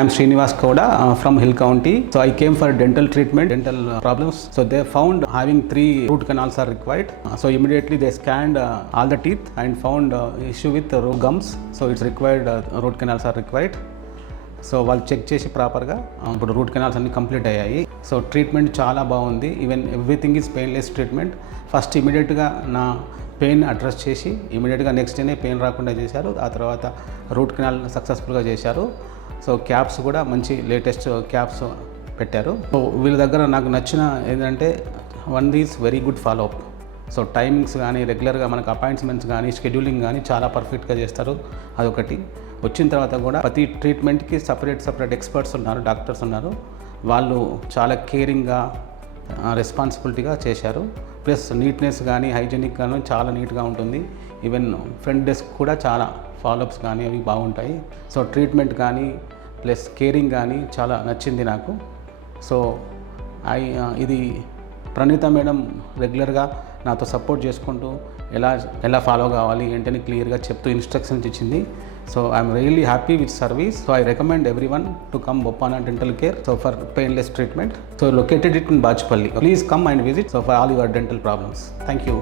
am Srinivas Koda from Hill County. So I came for dental treatment, dental problems. So they found having 3 root canals are required. So immediately they scanned all the teeth and found issue with root gums. So it's required, root canals are required. So వాళ్ళు check చేసి ప్రాపర్గా ఇప్పుడు route canals అన్ని complete అయ్యాయి. So treatment చాలా బాగుంది. Even everything is painless treatment. First ఇమీడియట్గా నా పెయిన్ అడ్రస్ చేసి ఇమీడియట్గా నెక్స్ట్ డేనే పెయిన్ రాకుండా చేశారు. ఆ తర్వాత రూట్ కెనాల్ సక్సెస్ఫుల్గా చేశారు. సో క్యాప్స్ కూడా మంచి లేటెస్ట్ క్యాప్స్ పెట్టారు. సో వీళ్ళ దగ్గర నాకు నచ్చిన ఏంటంటే one is very good follow up. So timings కానీ రెగ్యులర్గా మనకు అపాయింట్మెంట్స్ కానీ షెడ్యూలింగ్ కానీ చాలా పర్ఫెక్ట్గా చేస్తారు. అదొకటి. వచ్చిన తర్వాత కూడా ప్రతి ట్రీట్మెంట్కి సపరేట్ ఎక్స్పర్ట్స్ ఉన్నారు, డాక్టర్స్ ఉన్నారు. వాళ్ళు చాలా కేరింగ్గా రెస్పాన్సిబిలిటీగా చేశారు. ప్లస్ నీట్నెస్ కానీ హైజీనిక్ కానీ చాలా నీట్గా ఉంటుంది. ఈవెన్ ఫ్రంట్ డెస్క్ కూడా చాలా ఫాలోఅప్స్ కానీ అవి బాగుంటాయి. సో ట్రీట్మెంట్ కానీ ప్లస్ కేరింగ్ కానీ చాలా నచ్చింది నాకు. సో ఇది ప్రణీత మేడం రెగ్యులర్గా నాతో సపోర్ట్ చేసుకుంటూ ఎలా ఫాలో కావాలి ఏంటని క్లియర్గా చెప్తూ ఇన్స్ట్రక్షన్స్ ఇచ్చింది. So I'm really happy with service. So I recommend everyone to come Boppana dental care so for painless treatment. So located it in Bachupally. Please come and visit so for all your dental problems. Thank you.